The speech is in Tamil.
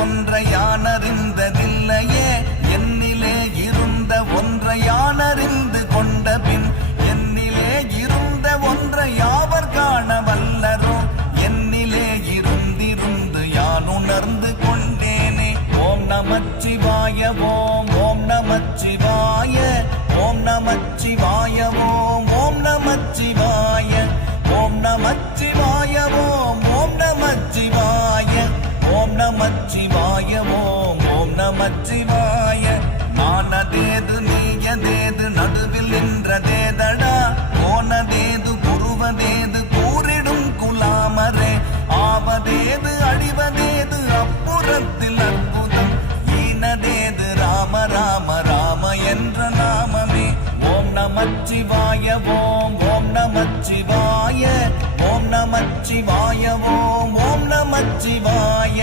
ஒன்றை யானறிந்ததில்லையே என்னிலே இருந்த ஒன்றை யானறிந்து கொண்ட பின் என்னிலே இருந்த ஒன்றை யாவர் காண வல்லரோ என்னிலே இருந்திருந்து யான் உணர்ந்து கொண்டேனே ஓம் நமச்சிவாய ஓம் ஓம் நமச்சிவாய ஓம் நமச்சிவாய ஓம் ஓம் நமச்சிவாய ஓம் நமச்சிவாய ஓம் ஓம் நமச்சிவாய ஓம் நமச்சிவாய ஓம் ஓம் நமச்சிவாய நானதேது நீயதேது நடுவில் நின்றதேதடா போனதேது குருவதேது கூறிடும் குலாமரே ஆவதேது அழிவதேது அப்புறத்தில் அற்புதம் ஈனதேது ராம ராம ராம என்ற நாமமே ஓம் நமச்சிவாய ஓம் ஓம் நமச்சிவாய ஓம் நமச்சிவாய ஓம் ஓம் நமச்சிவாய